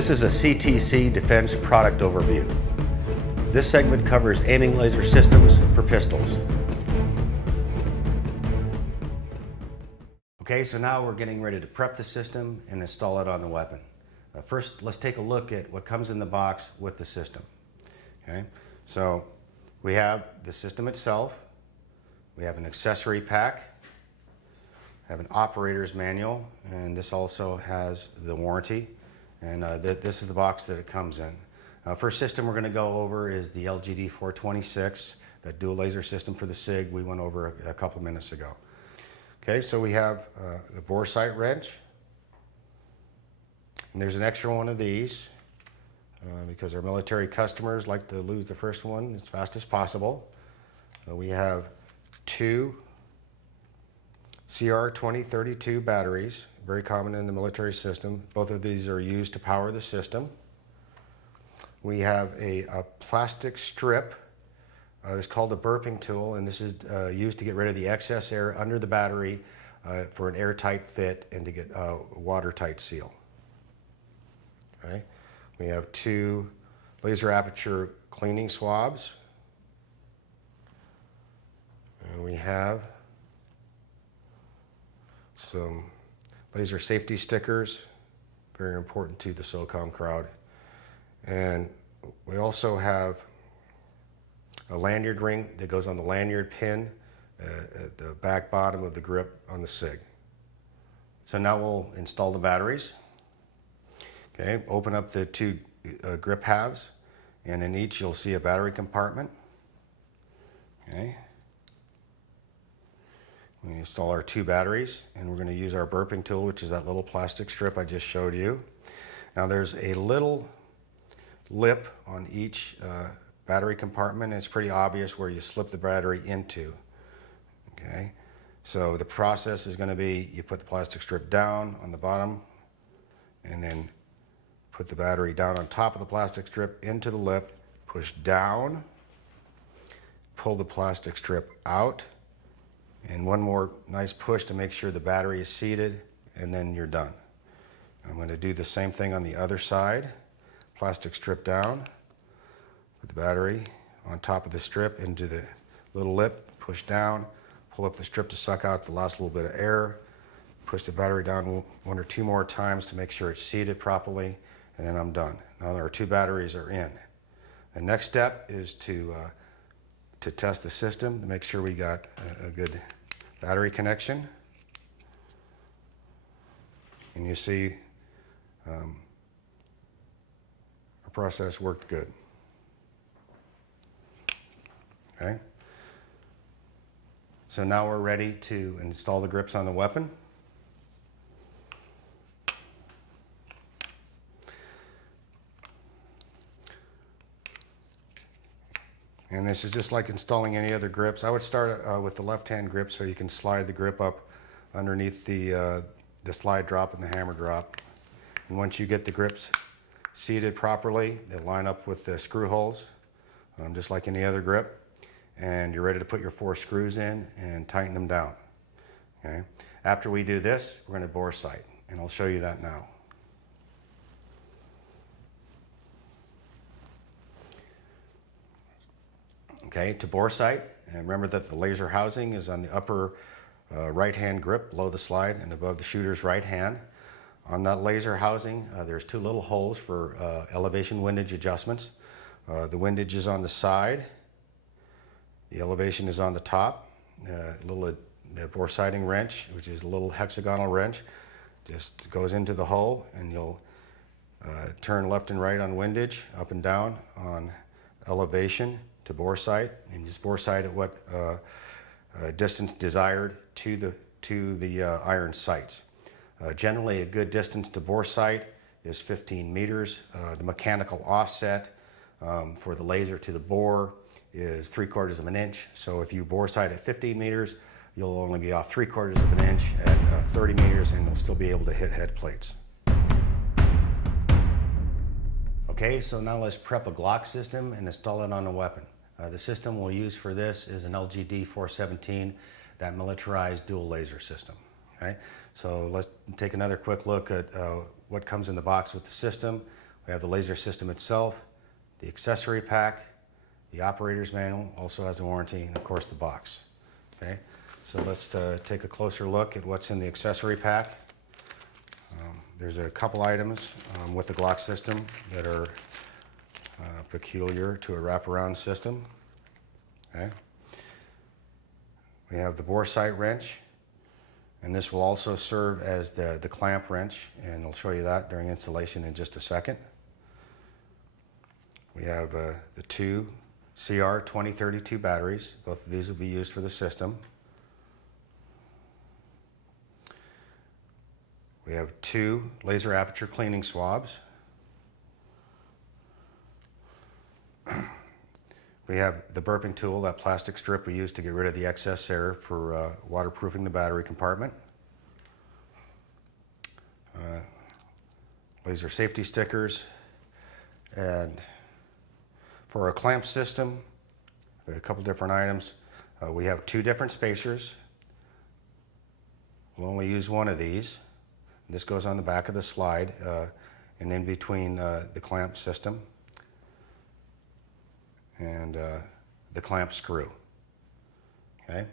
This is a CTC Defense product overview. This segment covers aiming laser systems for pistols. Okay, so now we're getting ready to prep the system and install it on the weapon. First, let's take a look at what comes in the box with the system. Okay, so we have the system itself, we have an accessory pack, have an operator's manual, and this also has the warranty. And this is the box that it comes in. First system we're going to go over is the LGD 426, that dual laser system for the SIG we went over a couple minutes ago. Okay, so we have the bore sight wrench, and there's an extra one of these because our military customers like to lose the first one as fast as possible. We have two CR2032 batteries, very common in the military system. Both of these are used to power the system. We have a plastic strip. It's called a burping tool, and this is used to get rid of the excess air under the battery for an airtight fit and to get a watertight seal. Okay. We have two laser aperture cleaning swabs. And we have some laser safety stickers, very important to the SOCOM crowd. And we also have a lanyard ring that goes on the lanyard pin at the back bottom of the grip on the SIG. So now we'll install the batteries. Okay, open up the two grip halves, and in each you'll see a battery compartment. Okay. We install our two batteries, and we're going to use our burping tool, which is that little plastic strip I just showed you. Now there's a little lip on each battery compartment, and it's pretty obvious where you slip the battery into. Okay, so the process is going to be you put the plastic strip down on the bottom, and then put the battery down on top of the plastic strip into the lip, push down, pull the plastic strip out, and one more nice push to make sure the battery is seated, and then you're done. I'm going to do the same thing on the other side. Plastic strip down, put the battery on top of the strip into the little lip, push down, pull up the strip to suck out the last little bit of air, push the battery down one or two more times to make sure it's seated properly, and then I'm done. Now our two batteries are in. The next step is to test the system to make sure we got a good battery connection. And you see our process worked good. Okay. So now we're ready to install the grips on the weapon. And this is just like installing any other grips. I would start with the left-hand grip so you can slide the grip up underneath the slide drop and the hammer drop. And once you get the grips seated properly, they line up with the screw holes, just like any other grip. And you're ready to put your 4 screws in and tighten them down. Okay. After we do this, we're going to bore sight, and I'll show you that now. Okay, to bore sight, and remember that the laser housing is on the upper right-hand grip below the slide and above the shooter's right hand. On that laser housing, there's two little holes for elevation windage adjustments. The windage is on the side, the elevation is on the top. The bore sighting wrench, which is a little hexagonal wrench, just goes into the hole, and you'll turn left and right on windage, up and down on elevation to bore sight, and just bore sight at what distance desired to the iron sights. Generally, a good distance to bore sight is 15 meters. The mechanical offset for the laser to the bore is 3/4 of an inch. So if you bore sight at 15 meters, you'll only be off 3/4 of an inch at 30 meters, and you'll still be able to hit head plates. Okay, so now let's prep a Glock system and install it on a weapon. The system we'll use for this is an LGD 417, that militarized dual laser system. Okay, so let's take another quick look at what comes in the box with the system. We have the laser system itself, the accessory pack, the operator's manual, also has a warranty, and of course the box. Okay, so let's take a closer look at what's in the accessory pack. There's a couple items with the Glock system that are peculiar to a wraparound system. Okay. We have the bore sight wrench, and this will also serve as the clamp wrench, and I'll show you that during installation in just a second. We have the two CR2032 batteries. Both of these will be used for the system. We have two laser aperture cleaning swabs. We have the burping tool, that plastic strip we use to get rid of the excess air for waterproofing the battery compartment. Laser safety stickers. And for our clamp system, we have a couple different items. We have two different spacers. We'll only use one of these. This goes on the back of the slide and in between the clamp system and the clamp screw. Okay,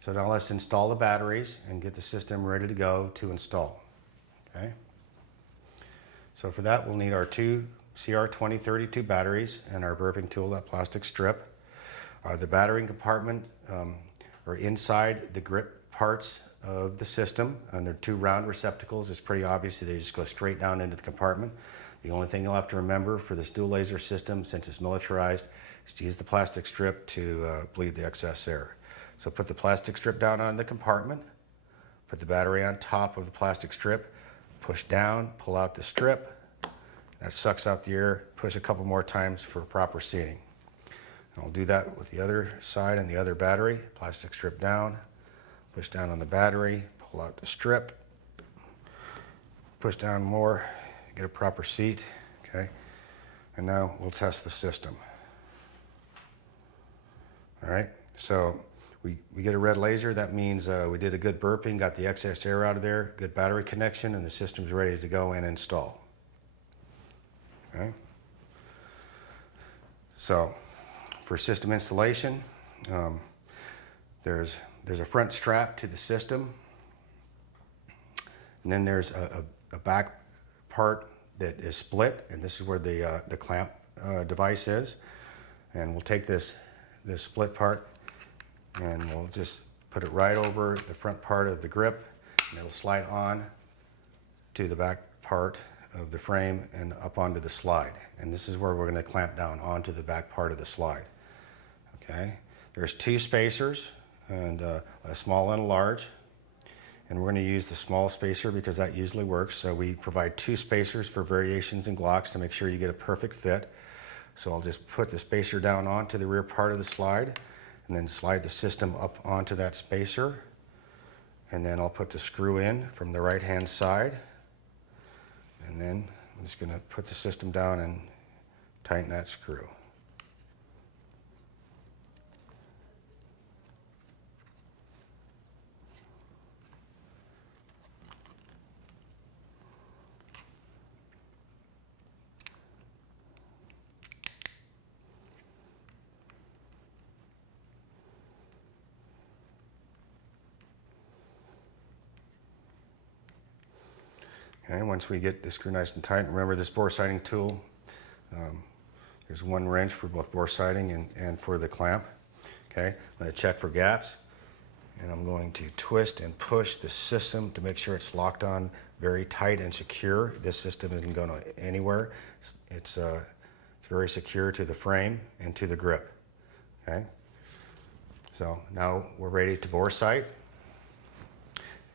so now let's install the batteries and get the system ready to go to install. Okay, so for that we'll need our two CR2032 batteries and our burping tool, that plastic strip. The battery compartment are inside the grip parts of the system, and they're two round receptacles. It's pretty obvious that they just go straight down into the compartment. The only thing you'll have to remember for this dual laser system, since it's militarized, is to use the plastic strip to bleed the excess air. So put the plastic strip down on the compartment, put the battery on top of the plastic strip, push down, pull out the strip. That sucks out the air. Push a couple more times for proper seating. And I'll do that with the other side and the other battery. Plastic strip down, push down on the battery, pull out the strip, push down more, get a proper seat. Okay, and now we'll test the system. All right, so we get a red laser. That means we did a good burping, got the excess air out of there, good battery connection, and the system's ready to go and install. Okay. So for system installation, there's a front strap to the system, and then there's a back part that is split, and this is where the clamp device is. And we'll take this split part and we'll just put it right over the front part of the grip, and it'll slide on to the back part of the frame and up onto the slide. And this is where we're going to clamp down onto the back part of the slide. Okay, there's two spacers, and a small and a large, and we're going to use the small spacer because that usually works. So we provide two spacers for variations in Glocks to make sure you get a perfect fit. So I'll just put the spacer down onto the rear part of the slide and then slide the system up onto that spacer, and then I'll put the screw in from the right hand side, and then I'm just going to put the system down and tighten that screw. Okay, once we get the screw nice and tight, remember this bore sighting tool, there's one wrench for both bore sighting and for the clamp. Okay, I'm going to check for gaps, and I'm going to twist and push the system to make sure it's locked on very tight and secure. This system isn't going anywhere. It's very secure to the frame and to the grip. Okay, so now we're ready to bore sight.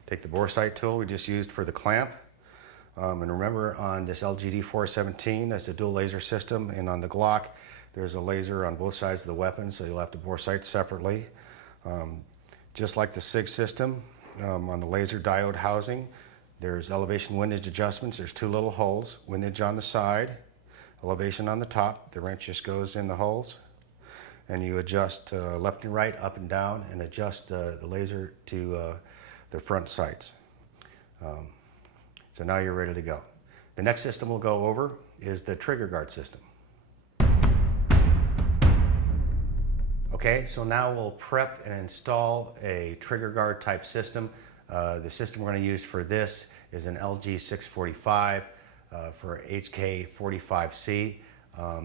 Take the bore sight tool we just used for the clamp. And remember, on this LGD 417, that's a dual laser system, and on the Glock, there's a laser on both sides of the weapon, so you'll have to bore sight separately. Just like the SIG system, on the laser diode housing, there's elevation windage adjustments. There's two little holes, windage on the side, elevation on the top. The wrench just goes in the holes, and you adjust left and right, up and down, and adjust the laser to the front sights. So now you're ready to go. The next system we'll go over is the trigger guard system. Okay, so now we'll prep and install a trigger guard type system. The system we're going to use for this is an LG 645 for HK45C.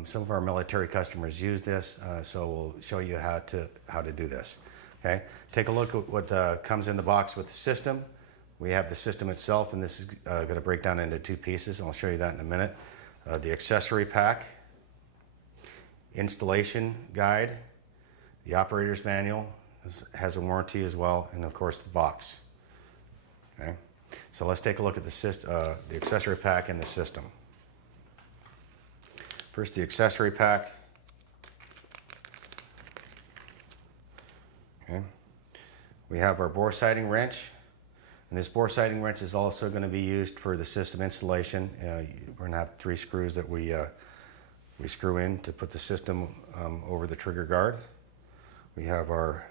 Some of our military customers use this, so we'll show you how to do this. Okay, take a look at what comes in the box with the system. We have the system itself, and this is going to break down into two pieces, and I'll show you that in a minute. The accessory pack, installation guide, the operator's manual has a warranty as well, and of course the box. Okay, so let's take a look at the accessory pack and the system. First, the accessory pack. Okay, we have our bore sighting wrench. And this bore sighting wrench is also going to be used for the system installation. We're going to have 3 screws that we screw in to put the system over the trigger guard. We have our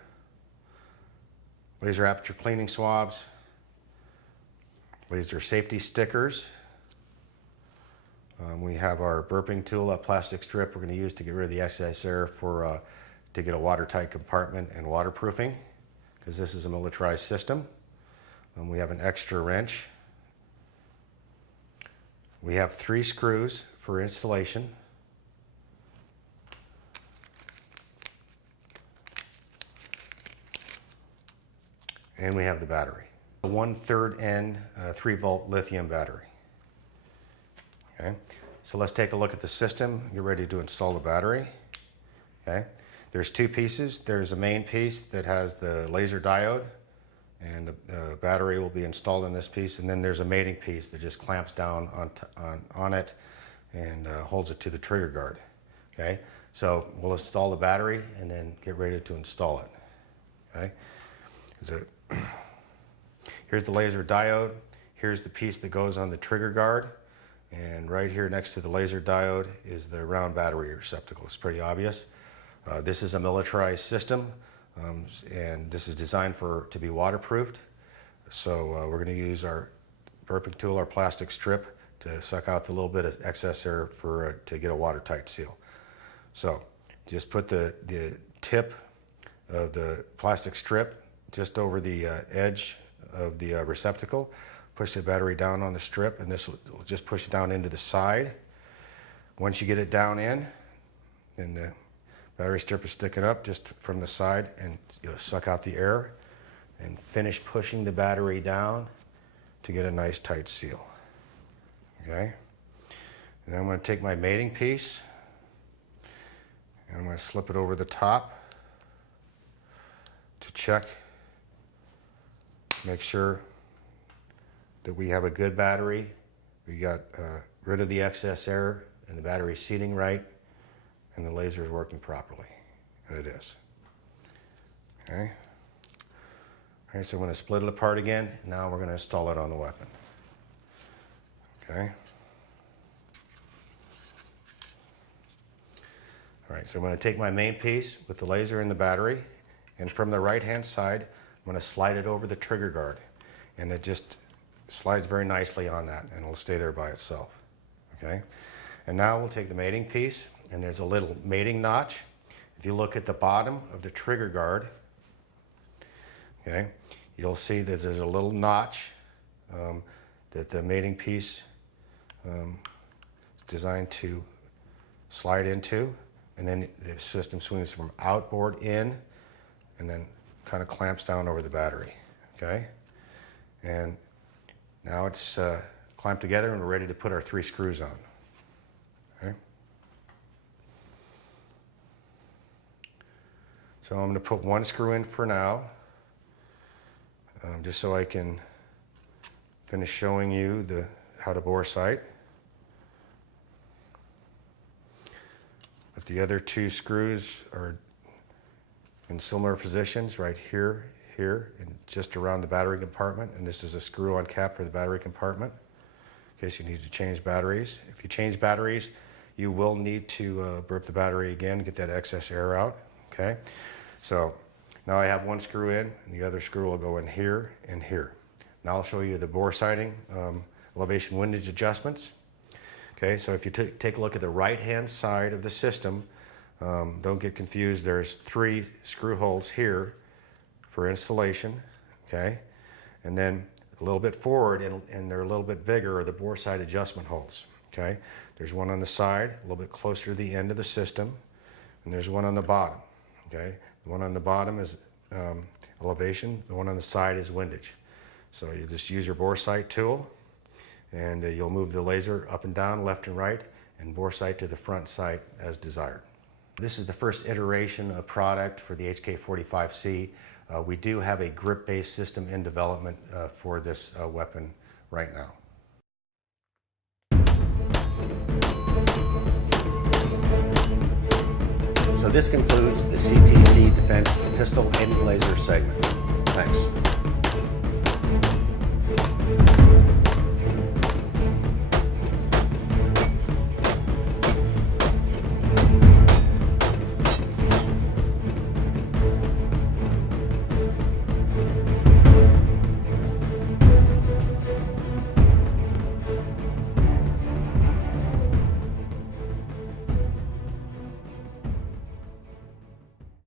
laser aperture cleaning swabs, laser safety stickers. We have our burping tool, a plastic strip we're going to use to get rid of the excess air to get a watertight compartment and waterproofing, because this is a militarized system. We have an extra wrench. We have 3 screws for installation. And we have the battery. A 1/3 N 3-volt lithium battery. Okay, so let's take a look at the system. Get ready to install the battery. Okay, there's 2 pieces. There's a main piece that has the laser diode, and the battery will be installed in this piece, and then there's a mating piece that just clamps down on it and holds it to the trigger guard. Okay, so we'll install the battery and then get ready to install it. Okay, here's the laser diode. Here's the piece that goes on the trigger guard, and right here next to the laser diode is the round battery receptacle. It's pretty obvious. This is a militarized system. And this is designed to be waterproofed. So we're going to use our burping tool, our plastic strip, to suck out the little bit of excess air to get a watertight seal. So just put the tip of the plastic strip just over the edge of the receptacle. Push the battery down on the strip, and this will just push it down into the side. Once you get it down in, and the battery strip is sticking up just from the side, and you'll suck out the air and finish pushing the battery down to get a nice tight seal. Okay, and then I'm going to take my mating piece and I'm going to slip it over the top to check, make sure that we have a good battery. We got rid of the excess air and the battery's seating right, and the laser is working properly, and it is. Okay. All right, so I'm going to split it apart again. Now we're going to install it on the weapon. Okay. All right, so I'm going to take my main piece with the laser and the battery, and from the right-hand side, I'm going to slide it over the trigger guard, and it just slides very nicely on that, and it'll stay there by itself. Okay. And now we'll take the mating piece, and there's a little mating notch. If you look at the bottom of the trigger guard, okay, you'll see that there's a little notch that the mating piece is designed to slide into, and then the system swings from outboard in and then kind of clamps down over the battery. Okay, and now it's clamped together, and we're ready to put our 3 screws on. Okay. So I'm going to put 1 screw in for now, just so I can finish showing you how to bore sight. But the other 2 screws are in similar positions, right here, and just around the battery compartment. And this is a screw-on cap for the battery compartment, in case you need to change batteries. If you change batteries, you will need to burp the battery again to get that excess air out. Okay, so now I have 1 screw in, and the other screw will go in here and here. Now I'll show you the bore sighting, elevation windage adjustments. Okay, so if you take a look at the right-hand side of the system, don't get confused. There's 3 screw holes here for installation, okay? And then a little bit forward, and they're a little bit bigger, are the bore side adjustment holes, okay? There's one on the side, a little bit closer to the end of the system, and there's one on the bottom, okay? The one on the bottom is elevation, the one on the side is windage. So you just use your bore sight tool, and you'll move the laser up and down, left and right, and bore sight to the front sight as desired. This is the first iteration of product for the HK45C. We do have a grip-based system in development for this weapon right now. So this concludes the CTC Defense pistol and laser segment. Thanks.